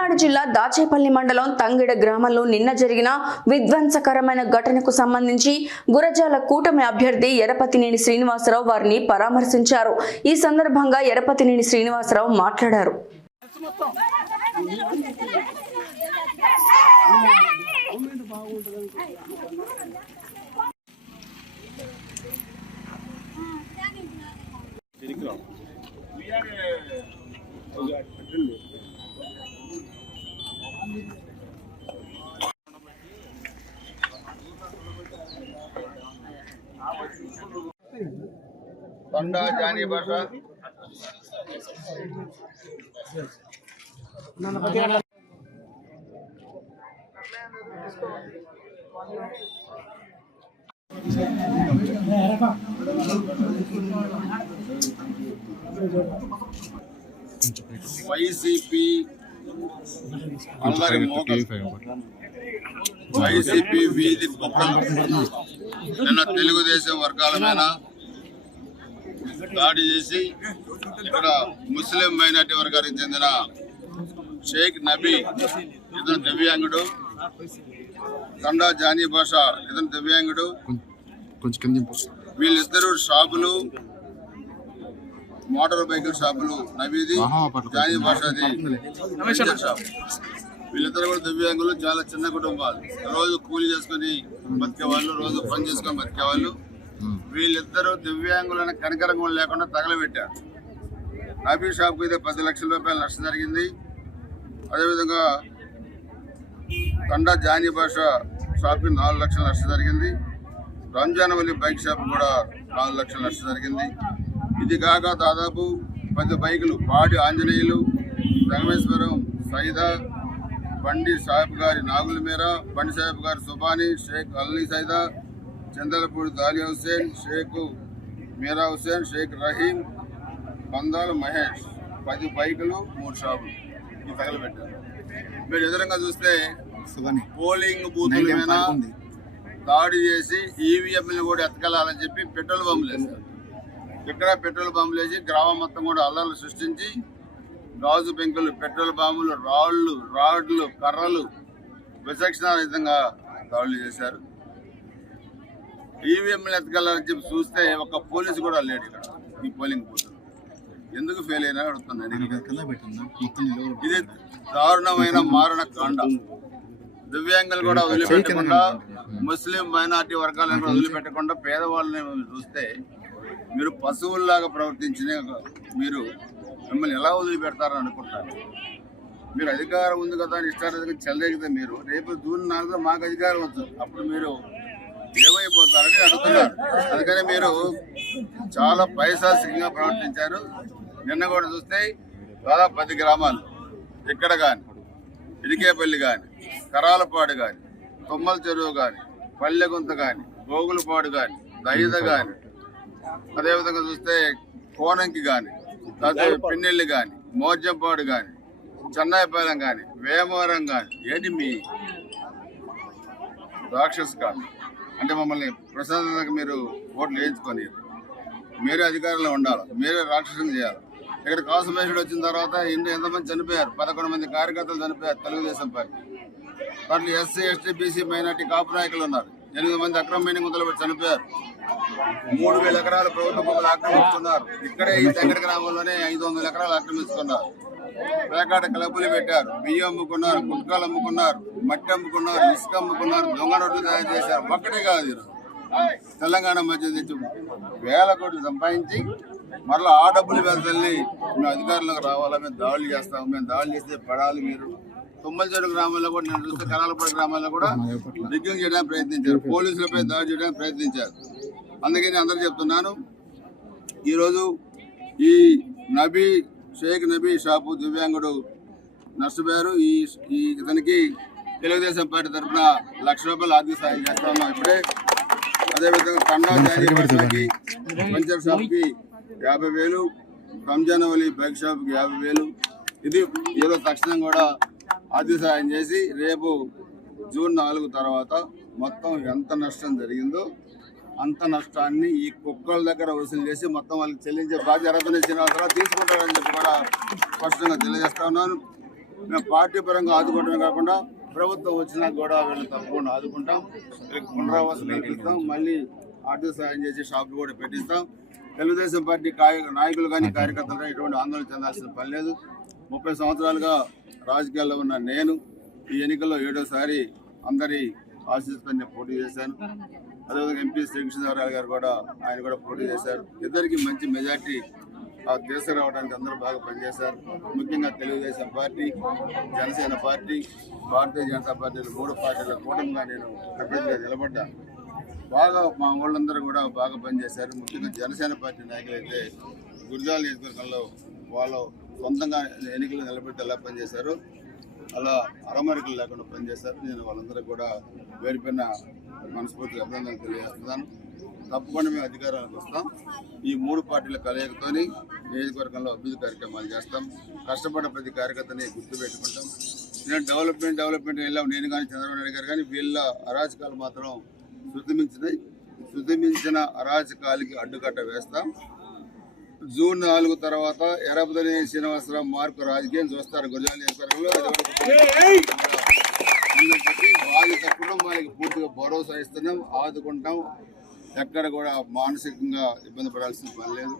పల్నాడు జిల్లా దాచేపల్లి మండలం తంగిడ గ్రామంలో నిన్న జరిగిన విధ్వంసకరమైన ఘటనకు సంబంధించి గురజాల కూటమి అభ్యర్థి ఎరపతినేని శ్రీనివాసరావు వారిని పరామర్శించారు. ఈ సందర్భంగా ఎరపతినేని శ్రీనివాసరావు మాట్లాడారు. తండా జానీ భాష వైసీపీ అల్లరి మోకలు వైసీపీ వీధి కుక్కలు నిన్న తెలుగుదేశం వర్గాల మీద దాడి చేసి ఇక్కడ ముస్లిం మైనార్టీ వర్గానికి చెందిన షేక్ నబీ ఇతను దివ్యాంగుడు, తండా జానీ భాష ఇతను దివ్యాంగుడు. వీళ్ళిద్దరు షాపులు, మోటార్ బైకుల షాపులు, నబీది జానీ భాషది షాప్. వీళ్ళిద్దరు కూడా దివ్యాంగులు, చాలా చిన్న కుటుంబాలు, రోజు కూలి చేసుకుని బతికేవాళ్ళు, రోజు పని చేసుకొని బతికేవాళ్ళు. వీళ్ళిద్దరూ దివ్యాంగులను కనికరం కూడా లేకుండా తగలబెట్టారు. నబీ షాప్కి అయితే 10 లక్షల రూపాయలు నష్టం జరిగింది. అదేవిధంగా తండా జానీ భాష షాప్కి 4 లక్షల నష్టం జరిగింది. రంజాన్ వల్లి బైక్ షాప్ కూడా 4 లక్షల నష్టం జరిగింది. ఇది కాక దాదాపు 10 బైకులు, పాడి ఆంజనేయులు, రంగమేశ్వరం సైదా, బండి సాహెబ్ గారి నాగుల మీర, బండి సాహెబ్ గారి సుబానీ, షేక్ అల్లీ సైదా, చందలపూడి దాలి హుసేన్, షేక్ మీరా హుసేన్, షేక్ రహీం, బందాలు మహేష్, 10 బైకులు, 3 షాపులు ఈ తగలబెట్టారు. మీరు ఎదురుగా చూస్తే పోలింగ్ బూతుల మీద దాడి చేసి ఈవీఎంలను కూడా ఎత్తకెళ్లాలని చెప్పి పెట్రోల్ బాంబులు వేశారు. ఇక్కడ పెట్రోల్ బాంబులు వేసి గ్రామం మొత్తం కూడా అల్లర్లు సృష్టించి గాజు పెంకులు, పెట్రోల్ బాంబులు, రాడ్లు, కర్రలు విచక్షణారహితంగా దాడులు చేశారు. ఈవీఎంలు ఎత్తకెళ్లాలని చెప్పి చూస్తే ఒక పోలీసు కూడా లేడు ఇక్కడ ఈ పోలింగ్ బూత్. ఎందుకు ఫెయిల్ అయినా అడుగుతున్నాను. ఇది దారుణమైన మారణ కాండ. దివ్యాంగులు కూడా వదిలిపెట్టకుండా, ముస్లిం మైనార్టీ వర్గాలను కూడా వదిలిపెట్టకుండా పేదవాళ్ళని చూస్తే మీరు పశువుల్లాగా ప్రవర్తించిన మీరు మిమ్మల్ని ఎలా వదిలిపెడతారని అనుకుంటారు. మీరు అధికారం ఉంది కదా అని ఇష్టార్థంగా చెల్లగితే మీరు రేపు జూన్ 4 మాకు అధికారం వచ్చు, అప్పుడు మీరు ఏమైపోతారని అడుగుతున్నారు. అందుకని మీరు చాలా పైశాసికంగా ప్రవర్తించారు. నిన్న కూడా చూస్తే దాదాపు 10 గ్రామాలు, ఇక్కడ కానీ ఇడికేపల్లి కానీ, కరాలపాడు కానీ, తుమ్మల చెరువు కానీ, పల్లెగుంత కానీ, గోగులపాడు కానీ, దైద కానీ, అదేవిధంగా చూస్తే కోనంకి కానీ, పిన్నెల్లి కానీ, మోర్జంపాడు కానీ, చెన్నాయిపాలెం కానీ, వేమవరం కానీ, ఏంటి మీ రాక్షసు కాదు అంటే మమ్మల్ని ప్రశాంతంగా మీరు ఓట్లు వేయించుకొని మీరే అధికారంలో ఉండాలి, మీరే రాక్షసులు చేయాలి. ఇక్కడ కాసుమేషుడు వచ్చిన తర్వాత ఎంతమంది చనిపోయారు, 11 మంది కార్యకర్తలు చనిపోయారు తెలుగుదేశం పార్టీ. దాంట్లో ఎస్సీ, ఎస్టీ, బీసీ, మైనార్టీ కాపు నాయకులు ఉన్నారు. 8 మంది అక్రమ మైనింగ్ మొదలుపెట్టి చనిపోయారు. 3000 ఎకరాలు ప్రభుత్వ భూములు ఆక్రమించుకున్నారు. ఇక్కడే ఈ దగ్గర గ్రామంలోనే 500 ఎకరాలు ఆక్రమించుకున్నారు. పేకాట క్లబ్బులు పెట్టారు, బియ్యం అమ్ముకున్నారు, గుట్కాలు అమ్ముకున్నారు, మట్టి అమ్ముకున్నారు, ఇసుక అమ్ముకున్నారు, దొంగ నోట్లు తయారు చేశారు. ఒక్కటే కాదు, తెలంగాణ మధ్య తెచ్చి 1000 కోట్లు సంపాదించి మరలా ఆ డబ్బులు వెళ్తల్ని మేము అధికారులకు రావాలా, మేము దాడులు చేస్తాము, మేము దాడులు చేస్తే పడాలి. మీరు తుమ్మలచెడు గ్రామంలో కూడా నేను చూస్తే కరాలపాడు గ్రామాల్లో కూడా రిగ్గింగ్ చేయడానికి ప్రయత్నించారు, పోలీసులపై దాడి చేయడానికి ప్రయత్నించారు. అందుకని అందరూ చెప్తున్నాను, ఈరోజు ఈ నబీ షేక్ నబీ షాపు దివ్యాంగుడు నష్టపోయారు. ఇతనికి తెలుగుదేశం పార్టీ తరఫున 1 లక్ష రూపాయలు ఆర్థిక సాయం చేస్తా ఉన్నాం ఇప్పుడే. అదేవిధంగా తండా జానీ భాషకి, పంచర్ షాప్కి 50,000, రంజాన్ వల్లి బైక్ షాప్కి 50,000. ఇది ఈరోజు తక్షణం కూడా ఆర్థిక సాయం చేసి రేపు జూన్ 4 తర్వాత మొత్తం ఎంత నష్టం జరిగిందో అంత నష్టాన్ని ఈ కుక్కల దగ్గర వసూలు చేసి మొత్తం వాళ్ళకి చెల్లించే బాధ్యత శ్రీనివాసరావు తీసుకుంటారని చెప్పి కూడా స్పష్టంగా తెలియజేస్తా ఉన్నాను. మేము పార్టీ పరంగా ఆదుకోవడమే కాకుండా ప్రభుత్వం వచ్చినా కూడా వీళ్ళని తప్పకుండా ఆదుకుంటాం, వీళ్ళకి పునరావాసం కల్పిస్తాం, మళ్ళీ ఆర్థిక సాయం చేసి షాపులు కూడా పెట్టిస్తాం. తెలుగుదేశం పార్టీ నాయకులు కానీ కార్యకర్తలు కానీ ఎటువంటి ఆందోళన చెందాల్సిన పని లేదు. 30 సంవత్సరాలుగా రాజకీయాల్లో ఉన్న నేను ఈ ఎన్నికల్లో 7వ సారి అందరి ఆశీస్సుతో పోటీ చేశాను. అదేవిధంగా ఎంపీ శ్రీకృష్ణదేవరాయలు గారు కూడా ఆయన కూడా పోటీ చేశారు. ఇద్దరికి మంచి మెజార్టీ తీసుకురావడానికి అందరూ బాగా పనిచేశారు. ముఖ్యంగా Telugu Desam party, Janasena party, Bharatiya Janata party 3 పార్టీల కూటమిగా నేను అభ్యర్థిగా నిలబడ్డాను. బాగా మా వాళ్ళందరూ కూడా బాగా పనిచేశారు. ముఖ్యంగా జనసేన పార్టీ నాయకులు అయితే గురజాల నియోజకవర్గంలో వాళ్ళు సొంతంగా ఎన్నికలు నిలబెట్టి ఎలా పనిచేశారు, అలా అరమరికలు లేకుండా పనిచేశారు. నేను వాళ్ళందరూ కూడా వేరుపైన మనస్ఫూర్తిగా అభినందనలు తెలియజేస్తున్నాను. తప్పకుండా మేము అధికారానికి వస్తాం. ఈ 3 పార్టీల కలయికతోని నియోజకవర్గంలో అభివృద్ధి కార్యక్రమాలు చేస్తాం. కష్టపడ్డ ప్రతి కార్యకర్తని గుర్తుపెట్టుకుంటాం. నేను డెవలప్మెంట్ వెళ్ళాం, నేను కానీ చంద్రబాబు నాయుడు గారు కానీ. వీళ్ళ అరాచకాలు మాత్రం శృతిమించిన అరాచకాలకి అడ్డుకట్ట వేస్తాం. జూన్ 4 తర్వాత ఎర్రపల్లి శ్రీనివాసరావు మార్పు రాజకీయం చూస్తారు గురజాల నియోజకవర్గంలో. బాధిత కుటుంబానికి పూర్తిగా భరోసా ఇస్తున్నాం, ఆదుకుంటాం. ఎక్కడ కూడా మానసికంగా ఇబ్బంది పడాల్సిన పని లేదు.